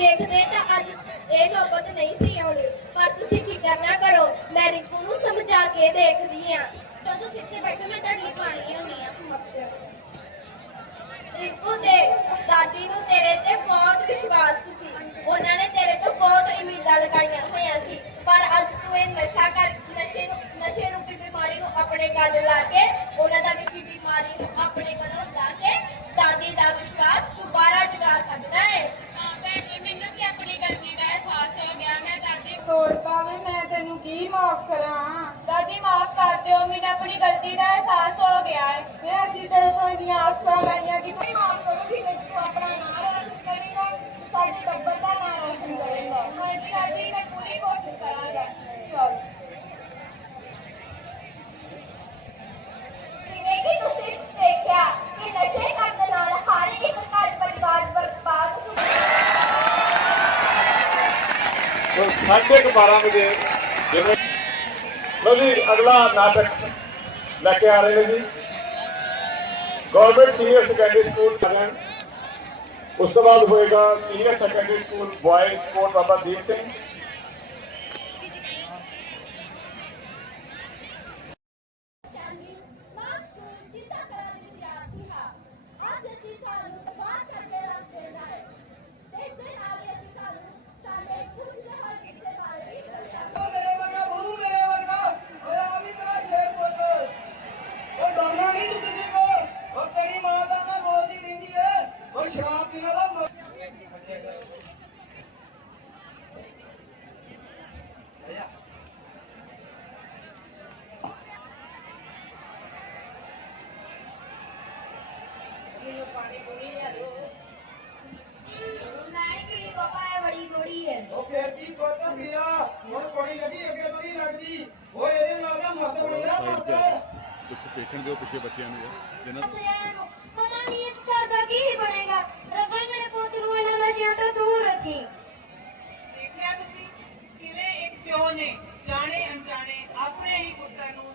ਵੇਖਦੇ ਤਾਂ ਅੱਜ ਇਹ ਨੌਬਤ ਨਹੀਂ ਸੀ ਆਉਣੀ। ਪਰ ਤੁਸੀਂ ਫਿਕਰ ਨਾ ਕਰੋ, ਮੈਂ ਰਿੰਕੂ ਨੂੰ ਸਮਝਾ ਕੇ ਦੇਖਦੀ ਆ। ਜਦੋਂ ਸਿੱਧੇ ਬੈਠੋ, ਮੈਂ ਤੁਹਾਡੇ ਲਈ ਪਾਣੀ ਆਉਣੀ ਆ। ਰਿੰਕੂ ਦੇ ਦਾਦੀ ਨੂੰ ਤੇਰੇ ਤੇ ਬਹੁਤ ਵਿਸ਼ਵਾਸ ਸੀ। ਉਹਨਾਂ ਨੇ ਤੇਰੇ ਤੋਂ ਬਹੁਤ ਉਮੀਦਾਂ ਲਗਾਈਆਂ ਹੋਈਆਂ ਸੀ। ਪਰ ਅੱਜ ਤੂੰ ਇਹ ਨਸ਼ਾ ਕਰ, ਨਸ਼ੇ ਨੂੰ, ਨਸ਼ੇ ਰੂਪੀ ਬਿਮਾਰੀ ਨੂੰ ਆਪਣੇ ਗਲ ਲਾ ਕੇ, ਉਹਨਾਂ ਦਾ ਵੀ ਬਿਮਾਰੀ ਨੂੰ ਆਪਣੇ ਕੋਲੋਂ ਲਾ ਕੇ, ਦਾਦੀ ਦਾ ਵਿਸ਼ਵਾਸ ਦੁਬਾਰਾ ਜਗਾ ਮਾਫ ਕਰਾਂ ਦਾਦੀ ਮਾਫ ਕਰ ਦਿਓ ਮੈਨੂੰ ਆਪਣੀ ਗਲਤੀ ਦਾ ਅਹਿਸਾਸ ਹੋ ਗਿਆ ਹੈ ਮੈਂ ਅਸੀਂ ਤੇਰੇ ਤੋਂ ਇੰਨੀਆਂ ਆਸਾਂ ਲਾਈਆਂ ਕਿ ਤੂੰ ਮਾਫ ਕਰੂਗੀ ਕਿ ਤੂੰ ਆਪਣਾ ਨਾਮ ਰੋਸ਼ਨ ਕਰੇਗਾ ਸਾਡੇ ਟੱਬਰ ਦਾ ਨਾਮ ਰੋਸ਼ਨ ਕਰੇਗਾ ਹਾਂਜੀ ਦਾਦੀ ਮੈਂ ਪੂਰੀ ਕੋਸ਼ਿਸ਼ ਕਰਾਂਗਾ ਚਲ ਜਿਵੇਂ ਕਿ ਤੁਸੀਂ ਦੇਖਿਆ ਕਿ ਨਸ਼ੇ ਕਰਨ ਨਾਲ ਹਰ ਇੱਕ ਘਰ ਪਰਿਵਾਰ ਬਰਬਾਦ ਹੋ ਗਿਆ ਸਰ 12:30 ਵਜੇ ਜਿਵੇਂ ਸੋ ਜੀ, ਅਗਲਾ ਨਾਟਕ ਲੈ ਕੇ ਆ ਰਹੇ ਨੇ ਜੀ। ਗਵਰਨਮੈਂਟ ਸੀਨੀਅਰ ਸੈਕੰਡਰੀ ਸਕੂਲ ਕਰਨ ਉਸ ਤੋਂ ਬਾਅਦ ਹੋਏਗਾ senior secondary school boys Kot Baba Deep Singh. ਮੱਤ ਬਣਿਆ ਮੱਤ ਕੁਝ ਦੇਖਣ ਦਿਓ ਪਿੱਛੇ ਬੱਚਿਆਂ ਨੂੰ ਯਾਰ ਜਿਹਨਾਂ ਪਤਾ ਨਹੀਂ ਇਸ ਘਰ ਦਾ ਕੀ ਬਣੇਗਾ। ਰੱਬਾ ਮੇਰੇ ਪੁੱਤ ਨੂੰ ਇਹਨਾਂ ਨਸ਼ਿਆਂ ਤੋਂ ਦੂਰ ਰੱਖੀ। ਦੇਖਿਆ ਤੁਸੀਂ ਕਿਵੇਂ ਇੱਕ ਪਿਓ ਨੇ ਜਾਣੇ ਅਣਜਾਣੇ ਆਪਣੇ ਹੀ ਪੁੱਤਰ ਨੂੰ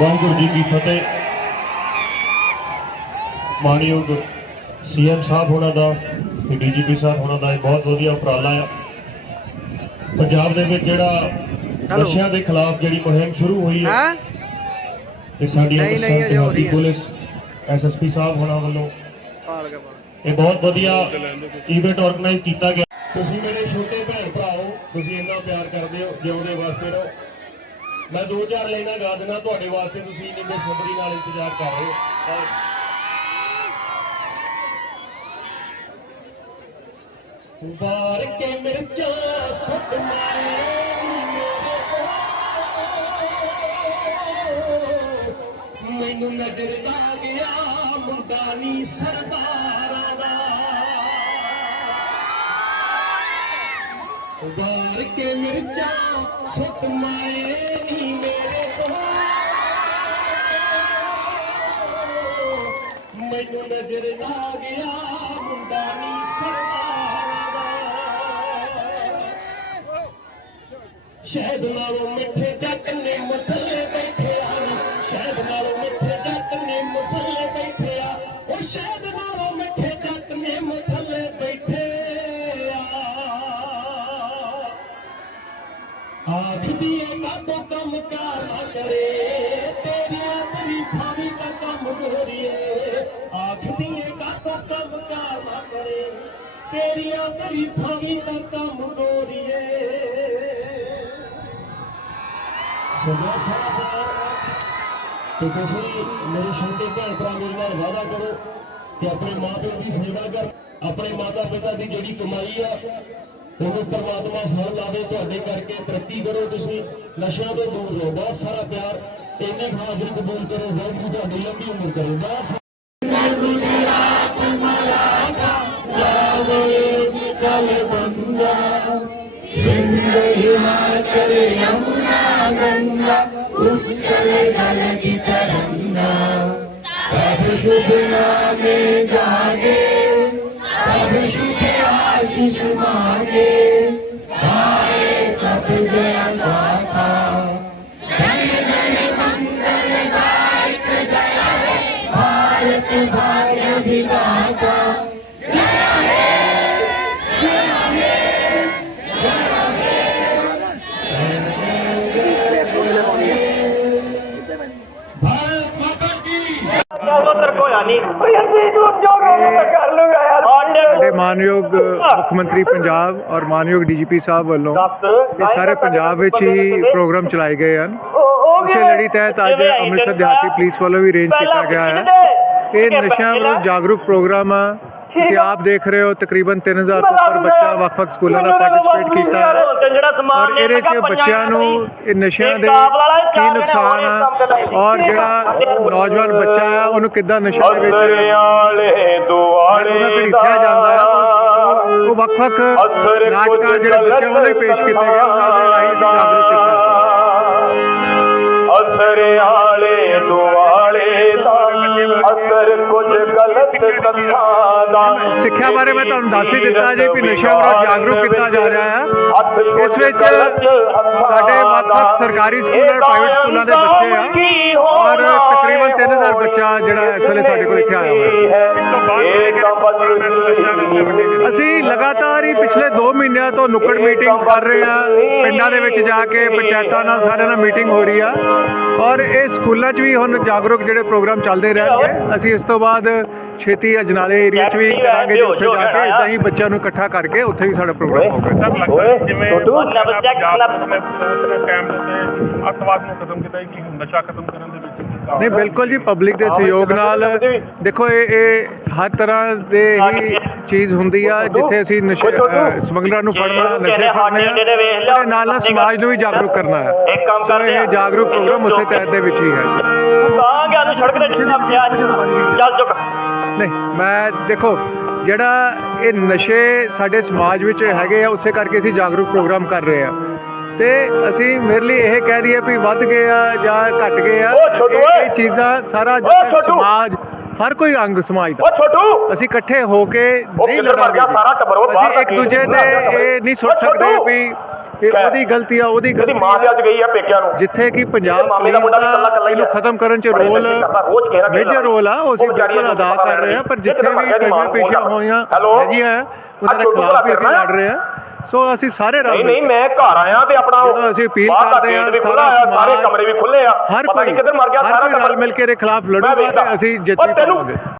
ਵਾਹਿਗੁਰੂ ਜੀ ਕੀ ਫਤਿਹ। ਮਾਨਯੋਗ ਸੀਐਮ ਸਾਹਿਬ ਹੋਣਾ ਦਾ ਤੇ ਡੀਜੀਪੀ ਸਾਹਿਬ ਹੋਣਾ ਦਾ ਇਹ ਬਹੁਤ ਵਧੀਆ ਉਪਰਾਲਾ ਆ। ਪੰਜਾਬ ਦੇ ਵਿੱਚ ਜਿਹੜਾ ਨਸ਼ਿਆਂ ਦੇ ਖਿਲਾਫ ਜਿਹੜੀ ਮੁਹਿੰਮ ਸ਼ੁਰੂ ਹੋਈ ਹੈ ਤੇ ਸਾਡੀ ਹੈ। ਪੁਲਿਸ ਐਸਐਸਪੀ ਸਾਹਿਬ ਹੋਣਾ ਵੱਲੋਂ ਇਹ ਬਹੁਤ ਵਧੀਆ ਇਵੈਂਟ ਆਰਗੇਨਾਈਜ਼ ਕੀਤਾ ਗਿਆ। ਤੁਸੀਂ ਮੇਰੇ ਛੋਟੇ ਭੈਣ ਭਰਾਓ ਤੁਸੀਂ ਇੰਨਾ ਪਿਆਰ ਕਰਦੇ ਹੋ ਜਿਉਂਦੇ ਵਾਸਤੇ ਰਹੋ। ਮੈਂ ਦੋ ਚਾਰ ਲਾਈਨਾਂ ਗਾ ਦੇਣਾ ਤੁਹਾਡੇ ਵਾਸਤੇ, ਤੁਸੀਂ ਇੰਨੀ ਬੇਸਬਰੀ ਨਾਲ ਇੰਤਜ਼ਾਰ ਕਰ ਰਹੇ ਹੋ। ਵਾਰ ਕੇ ਮਿਰਚਾਂ ਸੁੱਟ ਮਾਰੇ ਮੈਨੂੰ ਨਜ਼ਰ ਆ ਗਿਆ ਮੁੰਡਾ ਨੀ ਸਰਦਾ। ਬਾਰ ਕੇ ਮਿਰਚਾਂ ਸੁੱਟ ਮਾਏ ਨੀ ਮੇਰੇ ਤੋਂ। ਮੈਨੂੰ ਨਜ਼ਰ ਆ ਗਿਆ ਮੁੰਡਾ ਨੀ ਸਰਦਾਰ। ਦਾ ਸ਼ਹਿਦ ਨਾਲੋਂ ਮਿੱਠੇ ਜੱਟ ਨੇ ਮੁੱਠਲੇ ਆ ਕਾਤੋਂ ਕੰਮ ਕਾਰ ਕਰੇ। ਤੇਰੀਆਂ ਤਰੀਫਾਂ ਵੀ ਤਾਂ ਕੰਮ ਗੋਰੀਏ ਆਖਦੀ ਏ ਕਾਤੋਂ ਕੰਮ ਕਾਰ ਕਰੇ। ਤੇਰੀਆਂ ਤਰੀਫਾਂ ਵੀ ਤਾਂ ਕੰਮ ਗੋਰੀਏ ਸੁਣੋ ਸਾਹਿਬ ਤੇ ਤੁਸੀਂ ਮੇਰੇ ਛੋਟੇ ਭੈਣ ਭਰਾ ਮੇਰੇ ਨਾਲ ਵਾਅਦਾ ਕਰੋ ਕਿ ਆਪਣੇ ਮਾਪੇ ਦੀ ਸੇਵਾ ਕਰ। ਆਪਣੇ ਮਾਤਾ ਪਿਤਾ ਦੀ ਜਿਹੜੀ ਕਮਾਈ ਆ ਉਹਨੂੰ ਪਰਮਾਤਮਾ ਫਲ ਲਾਵੇ ਤੁਹਾਡੇ ਕਰਕੇ, ਤਰੱਕੀ ਕਰੋ ਤੁਸੀਂ, ਨਸ਼ਿਆਂ ਤੋਂ ਦੂਰ ਰਹੋ, ਬਹੁਤ ਸਾਰਾ ਪਿਆਰ ਇੰਨੀ ਹਾਜ਼ਰੀ ਕਬੂਲ ਕਰੋ, ਵਾਹਿਗੁਰੂ ਤੁਹਾਡੀ ਲੰਬੀ ਉਮਰ ਕਰੇ, ਬਹੁਤ ਭਾਰਤ ਮਾਤਾ ਕੀ ਸਾਡੇ ਮਾਨਯੋਗ ਮੁੱਖ ਮੰਤਰੀ ਪੰਜਾਬ ਔਰ ਮਾਨਯੋਗ ਡੀਜੀਪੀ ਸਾਹਿਬ ਵੱਲੋਂ ਇਹ ਸਾਰੇ ਪੰਜਾਬ ਵਿੱਚ ਹੀ ਪ੍ਰੋਗਰਾਮ ਚਲਾਏ ਗਏ ਹਨ। ਉਸੇ ਲੜੀ ਤਹਿਤ ਅੱਜ ਅੰਮ੍ਰਿਤਸਰ ਦਿਹਾਤੀ ਪੁਲਿਸ ਵੱਲੋਂ ਵੀ ਅਰੇਂਜ ਕੀਤਾ ਗਿਆ ਹੈ। ਇਹ ਨਸ਼ਿਆਂ ਵਿਰੁੱਧ ਜਾਗਰੂਕ ਪ੍ਰੋਗਰਾਮ ਆ। ਤੁਸੀਂ ਆਪ ਦੇਖ ਰਹੇ ਹੋ ਤਕਰੀਬਨ 3000 ਤੋਂ ਉੱਪਰ ਬੱਚਾ ਵੱਖ-ਵੱਖ ਸਕੂਲਾਂ ਦਾ ਪਾਰਟਿਸਿਪੇਟ ਕੀਤਾ। ਹੈ ਔਰ ਇਹਦੇ 'ਚ ਬੱਚਿਆਂ ਨੂੰ ਇਹ ਨਸ਼ਿਆਂ ਦੇ ਕੀ ਨੁਕਸਾਨ ਆ। ਔਰ ਜਿਹੜਾ ਨੌਜਵਾਨ ਬੱਚਾ ਆ ਉਹਨੂੰ ਕਿੱਦਾਂ ਨਸ਼ੇ ਦੇ ਵਿੱਚ ਉਹਨਾਂ ਘੜੀਸਿਆ ਜਾਂਦਾ ਹੈ ਉਹ- ਵੱਖ-ਵੱਖ ਨਾਟਕਾਂ ਜਿਹੜੇ ਬੱਚਿਆਂ ਵੱਲੋਂ ਪੇਸ਼ ਕੀਤੇ ਗਏ ਉਹਨਾਂ ਦੇ ਰਾਹੀਂ ਜਾਗਰੂਕ ਕੀਤਾ। ਅਸਰ ਆਲੇ ਦੁਆਲੇ ਅਸਰ ਕੁਝ ਗਲਤ ਤੱਥਾਂ ਦਾ ਸਿੱਖਿਆ ਬਾਰੇ ਮੈਂ ਤੁਹਾਨੂੰ ਦੱਸ ਹੀ ਦਿੱਤਾ ਜੀ ਵੀ ਨਸ਼ਿਆਂ ਵਿਰੁੱਧ ਜਾਗਰੂਕ ਕੀਤਾ ਜਾ ਰਿਹਾ ਹੈ। ਇਸ ਵਿੱਚ ਸਾਡੇ ਵੱਖ-ਵੱਖ ਸਰਕਾਰੀ ਸਕੂਲ ਔਰ ਪ੍ਰਾਈਵੇਟ ਸਕੂਲਾਂ ਦੇ ਬੱਚੇ ਆ। ਔਰ ਤਕਰੀਬਨ 3000 ਬੱਚਾ ਜਿਹੜਾ ਇਸ ਵੇਲੇ ਸਾਡੇ ਕੋਲ ਇੱਥੇ ਆਇਆ ਹੋਇਆ। ਹੈ? ਅਸੀਂ ਲਗਾਤਾਰ ਹੀ ਪਿਛਲੇ 2 ਮਹੀਨਿਆਂ ਤੋਂ ਨੁੱਕੜ ਮੀਟਿੰਗਸ ਕਰ ਰਹੇ ਹਾਂ। ਪਿੰਡਾਂ ਦੇ ਵਿੱਚ ਜਾ ਕੇ ਪੰਚਾਇਤਾਂ ਨਾਲ ਸਾਰਿਆਂ ਨਾਲ ਮੀਟਿੰਗ ਹੋ ਰਹੀ ਆ। ਔਰ ਇਹ ਸਕੂਲਾਂ 'ਚ ਵੀ ਹੁਣ ਜਾਗਰੂਕ ਜਿਹੜੇ ਪ੍ਰੋਗਰਾਮ ਚੱਲਦੇ ਰਹਿਣਗੇ ਅਸੀਂ ਇਸ ਤੋਂ ਬਾਅਦ ਛੇਤੀ ਅਜਨਾਲੇ ਏਰੀਆ 'ਚ ਵੀ ਕਰਾਂਗੇ ਜੀ ਉੱਥੇ ਜਾ ਕੇ ਇਦਾਂ ਹੀ ਬੱਚਿਆਂ ਨੂੰ ਇਕੱਠਾ ਕਰਕੇ ਉੱਥੇ ਵੀ ਸਾਡਾ ਪ੍ਰੋਗਰਾਮ ਹੋਊਗਾ। ਸਰ ਲੱਗਦਾ ਜਿਵੇਂ ਪੰਜਾਬ ਉਸ ਟਾਈਮ ਤੇ ਅੱਤਵਾਦ ਨੂੰ ਖਤਮ ਕੀਤਾ ਕਿ ਨਸ਼ਾ ਖਤਮ ਕਰਨ ਦੇ ਵਿੱਚ? ਨਹੀਂ ਬਿਲਕੁਲ ਜੀ ਪਬਲਿਕ ਦੇ ਸਹਿਯੋਗ ਨਾਲ ਦੇਖੋ ਇਹ ਇਹ ਹਰ ਤਰ੍ਹਾਂ ਦੇ ਹੀ ਚੀਜ਼ ਹੁੰਦੀ ਆ ਜਿੱਥੇ ਅਸੀਂ ਨਸ਼ੇ ਸਮਗਲਰਾਂ ਨੂੰ ਫੜਨਾ ਨਸ਼ੇ ਫੜਨੇ ਉਹਦੇ ਨਾਲ ਨਾਲ ਸਮਾਜ ਨੂੰ ਵੀ ਜਾਗਰੂਕ ਕਰਨਾ ਹੈ। ਇਹ ਜਾਗਰੂਕ ਪ੍ਰੋਗਰਾਮ ਉਸੇ ਤਹਿਤ ਦੇ ਵਿੱਚ ਹੀ ਹੈ। ਨਹੀਂ ਮੈਂ ਦੇਖੋ ਜਿਹੜਾ ਇਹ ਨਸ਼ੇ ਸਾਡੇ ਸਮਾਜ ਵਿੱਚ ਹੈਗੇ ਆ ਉਸੇ ਕਰਕੇ ਅਸੀਂ ਜਾਗਰੂਕ ਪ੍ਰੋਗਰਾਮ ਕਰ ਰਹੇ ਆ। ਤੇ ਅਸੀਂ ਮੇਰੇ ਲਈ ਇਹ ਕਹਿ ਦਈਏ ਵੀ ਵੱਧ ਗਏ ਆ ਜਾਂ ਘਟ ਗਏ ਆ। ਇਹ ਚੀਜ਼ਾਂ ਸਾਰਾ ਸਮਾਜ ਹਰ ਕੋਈ ਅੰਗ ਸਮਾਜ ਦਾ। ਅਸੀਂ ਇਕੱਠੇ ਹੋ ਕੇ ਨਹੀਂ ਲੜਾਂਗੇ। ਅਸੀਂ ਇੱਕ ਦੂਜੇ ਤੇ ਇਹ ਨਹੀਂ ਸੋਚ ਸਕਦੇ ਵੀ ਇਹ ਉਹਦੀ ਗਲਤੀ ਆ ਉਹਦੀ ਗਲਤੀ ਆ। ਗਈ ਆ ਪੇਕਿਆਂ ਨੂੰ। ਜਿੱਥੇ ਕਿ ਪੰਜਾਬ ਮਾਮੇ ਦਾ ਮੁੰਡਾ ਵੀ ਪੁਲਿਸ ਹੀ ਇਹਨੂੰ। ਖਤਮ ਕਰਨ ਚ ਰੋਲ ਰਿਹਾ ਮੇਜਰ ਰੋਲ ਆ ਉਹ ਅਸੀਂ ਬਿਲਕੁਲ ਅਦਾ ਕਰ ਰਹੇ ਆ ਪਰ ਜਿੱਥੇ ਵੀ ਕਈਆਂ ਪੇਸ਼ੀਆਂ ਮਾਂ ਹੋਈਆਂ? ਹੈਗੀਆਂ ਦੇ ਅੱਜ ਦੁੱਧ ਖਿਲਾਫ ਵੀ ਅਸੀਂ ਲੜ ਰਹੇ ਆ। ਸੋ ਅਸੀਂ ਸਾਰੇ ਨਹੀਂ ਨਹੀਂ ਮੈਂ ਘਰ ਆਇਆ ਤੇ ਆਪਣਾ ਜਦੋਂ ਅਸੀਂ ਦਾ ਕਰਦੇ ਹਾਂ, ਸਾਰਾ ਕਮਰੇ ਵੀ ਖੁੱਲੇ ਆ ਪਤਾ ਨਹੀਂ ਕਿੱਧਰ ਮਰ ਗਿਆ ਸਾਰਾ ਰਲ। ਮਿਲ ਕੇ ਇਹਦੇ ਖਿਲਾਫ ਲੜੂਗਾ। ਤੇ ਅਸੀਂ ਜਿੱਤ ਪਾਵਾਂਗੇ